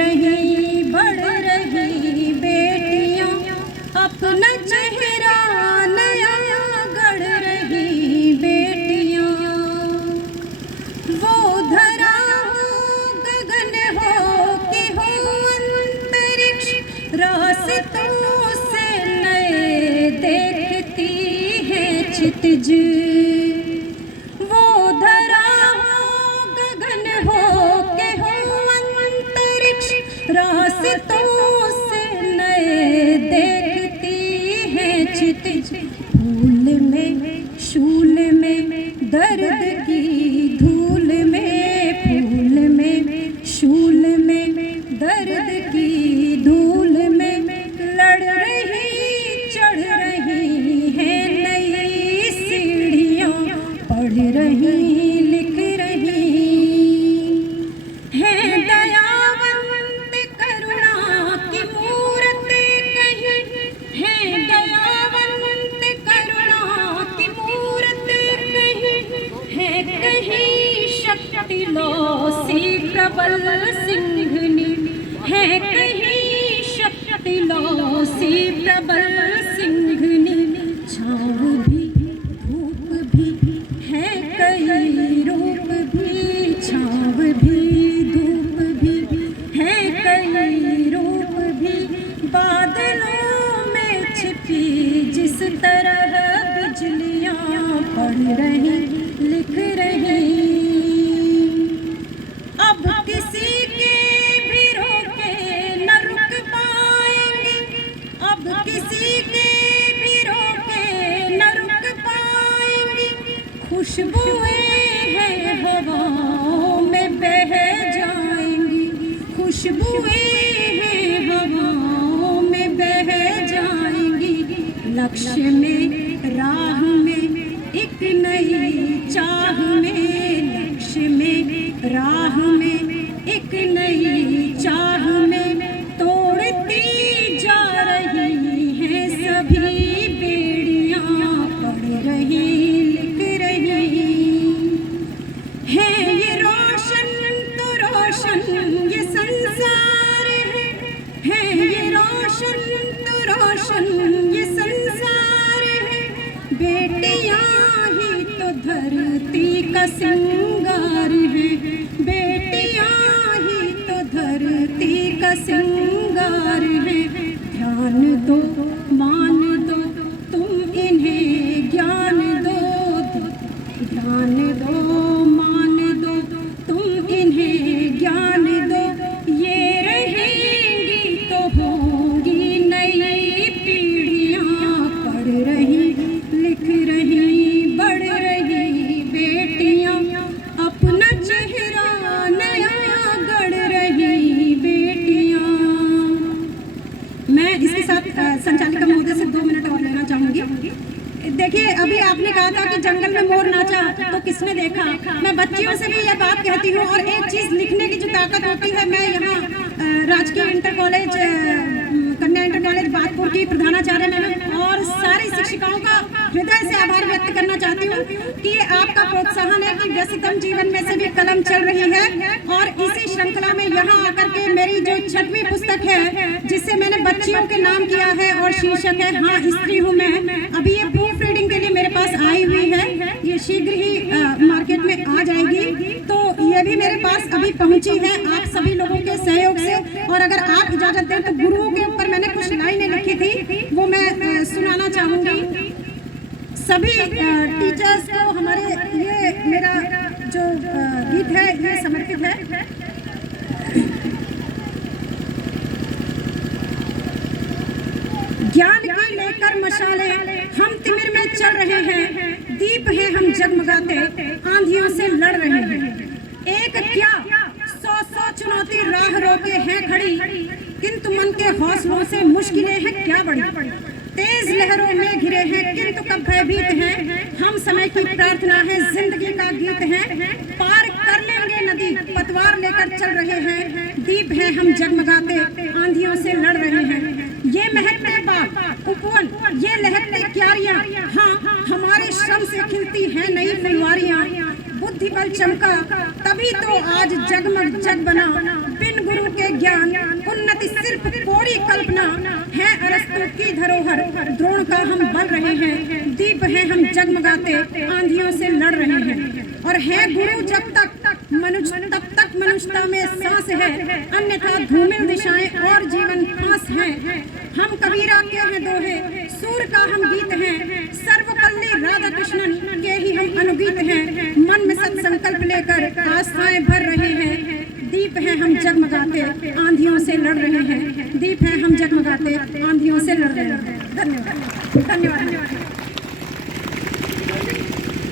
रही बढ़ रही बेटियां, अपना चेहरा नया गढ़ रही बेटियां। वो धरा हो गगन हो कि हो अंतरिक्ष, रास्तों से नए देखती है क्षितिज। वो धरा हो गगन हो कि हो अंतरिक्ष, रास्तों से नए देखती है क्षितिज। फूल में शूल में दर्द की धूल में, फूल में शूल में दर्द की धूल में, लड़ रही चढ़ रही है नई सीढ़ियाँ, पढ़ रही लिख रही है दयावंत करुणा की मूरत कहीं, है दयावंत करुणा की मूरत कहीं, है कहीं शक्ति लौसी प्रबल सिंघनी, है कहीं शक्ति लौसी प्रबल सिंघनी। छाँव भी धूप भी है कई रूप भी, छाँव भी धूप भी है कई रूप भी, बादलों में छिपी जिस तरह बिजलियाँ, पढ़ रही लिख रही। अब किसी के भी रोके न रुक पाएंगे, अब किसी के भी रोके न रुक पाएंगे। खुशबुएं हैं हवाओं में बह जाएंगी, खुशबुएं हैं हवाओं में बह जाएंगी। लक्ष्य में राह में एक नई चाह में, लक्ष्य में राह में एक नई चाह में, तोड़ती जा रही हैं सभी बेड़ियाँ, पढ़ रही लिख रही है। ये रोशन तो रोशन ये संसार है ये रोशन तो रोशन ये संसार है। बेटियाँ ही तो धरती का सिंगार है, बेटियाँ ही तो धरती का सिंगार है। ध्यान दो मान दो तुम इन्हें ज्ञान दो, ध्यान दो मान दो तुम इन्हें ज्ञान दो। ये रहेंगी तो होंगी नई पीढ़ियाँ, पढ़ रही लिख रही बढ़ रही बेटियाँ, अपना चेहरा नया गढ़ रही बेटियाँ। मैं इसके साथ संचालिका महोदय से 2 मिनट और लेना चाहूँगी। देखिए, अभी आपने कहा था कि जंगल में मोर नाचा तो किसने देखा। मैं बच्चियों से भी यह बात कहती हूँ, और एक चीज़ लिखने की जो ताकत होती है, मैं यहाँ राजकीय इंटर कॉलेज कन्या इंटर कॉलेज बागपुर की प्रधानाचार्य मैडम और सारी शिक्षिकाओं का हृदय से आभार व्यक्त करना चाहती हूँ कि ये आपका प्रोत्साहन है कि व्यस्ततम जीवन में से भी कलम चल रही है। और इसी श्रृंखला में यहाँ आकर के मेरी जो 6वीं पुस्तक है, जिससे मैंने बच्चियों के नाम किया है और शीर्षक है हाँ स्त्री हूँ मैं, अभी ये प्रूफ रीडिंग के लिए मेरे पास आई हुई है। ये शीघ्र ही मार्केट में आ जाएगी, तो ये भी मेरे पास अभी पहुंची है आप सभी लोगों के सहयोग से। और अगर आप इजाजत दें तो गुरुओं के ऊपर मैंने कुछ लाइनें लिखी थी, वो मैं सुनाना चाहूँगी सभी टीचर्स को। हमारे ये मेरा जो गीत है ये समर्पित है। ज्ञान की लेकर मशाले हम तिमिर में चल रहे हैं, दीप है हम जगमगाते आंधियों से लड़ रहे हैं। एक क्या 100 चुनौती राह रोके हैं खड़ी, किंतु मन के हौसलों से मुश्किलें हैं क्या बड़ी। तेज लहरों में घिरे हैं किंतु कब भयभीत हैं, हम समय की प्रार्थना है जिंदगी का गीत है। पार कर लेंगे नदी पतवार लेकर चल रहे हैं, दीप है हम जगमगाते आंधियों से लड़ रहे हैं। ये महकते बाग उपवन ये लहकते क्यारियां, हाँ हमारे श्रम से खिलती हैं नई फुलवारियां। बुद्ध बुद्धि बल चमका, तभी तो आज जगमग जग बना। बिन गुरु के ज्ञान उन्नति सिर्फ कोरी कल्पना है। अरस्तु की धरोहर द्रोण का हम बल रहे हैं। दीप है हम जगमगाते आंधियों से लड़ रहे हैं। और है गुरु जब तक मनुष्य तब तक मनुष्यता में सांस है, अन्यथा धूमिल दिशाएं और जीवन फांस है। हम कबीरा के हैं दोहे, सूर का हम गीत हैं। सर्वपल्ली राधा कृष्णन के ही हम अनुगीत हैं। मन में सत संकल्प लेकर आस्थाएं भर रहे हैं। दीप है हम जगमगाते आंधियों से लड़ रहे हैं। दीप है हम जगमगाते आंधियों से लड़ रहे हैं। धन्यवाद, धन्यवाद।